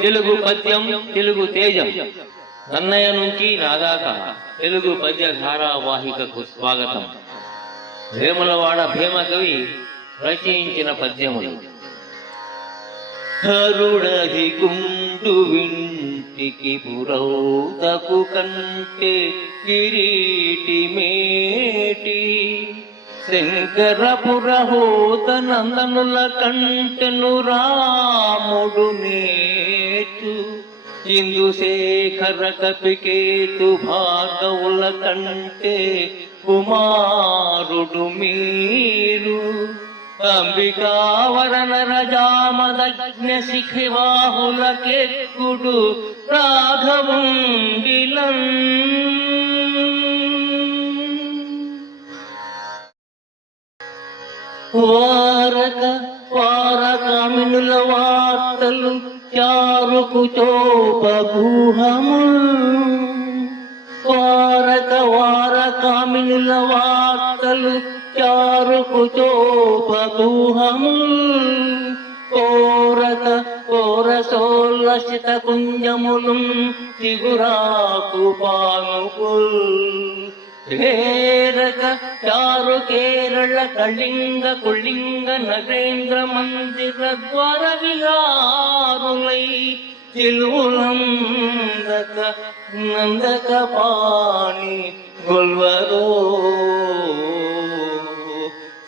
తెలుగు పద్యం తెలుగు తేజం నన్నయ్య నుంచి నాదాకా తెలుగు పద్య ధారావాహికకు స్వాగతం. వేములవాడ భీమకవి రచయించిన పద్యములు. హరుడది కుంటు వింటికి పురౌతకు కంటే కిరీటి మేటి, శంకరపురహోత నందనుల కంటెను రాముడు నేటు, ఇందుశేఖర కపికేతు భాగవుల కంటే కుమారుడు మీరు, అంబికావరణ రజామదజ్ఞ శిఖివాహులకెక్కుడు రాఘవుండిలం. వారకామినుల వార్తలు చారుకు చోపగూహముల్, వారకామినుల వార్తలు చారుకు చోపగూహముల్, కోరసోల్లసిత కుంజములు చిగురాకు పానుకుల్, హేరక చారు కేరళ కళింగ కుళింగ నగేంద్ర మందిర ద్వార విహారులై, చిలువులందక నందక పాణి గొల్వరో,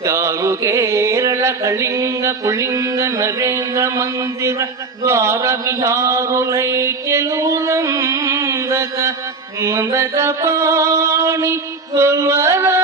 చారు కేరళ కళింగ కుళింగ నరేంద్ర మందిర ద్వార విహారులై, చెలువులందక నందక పాణి గొల్వరో.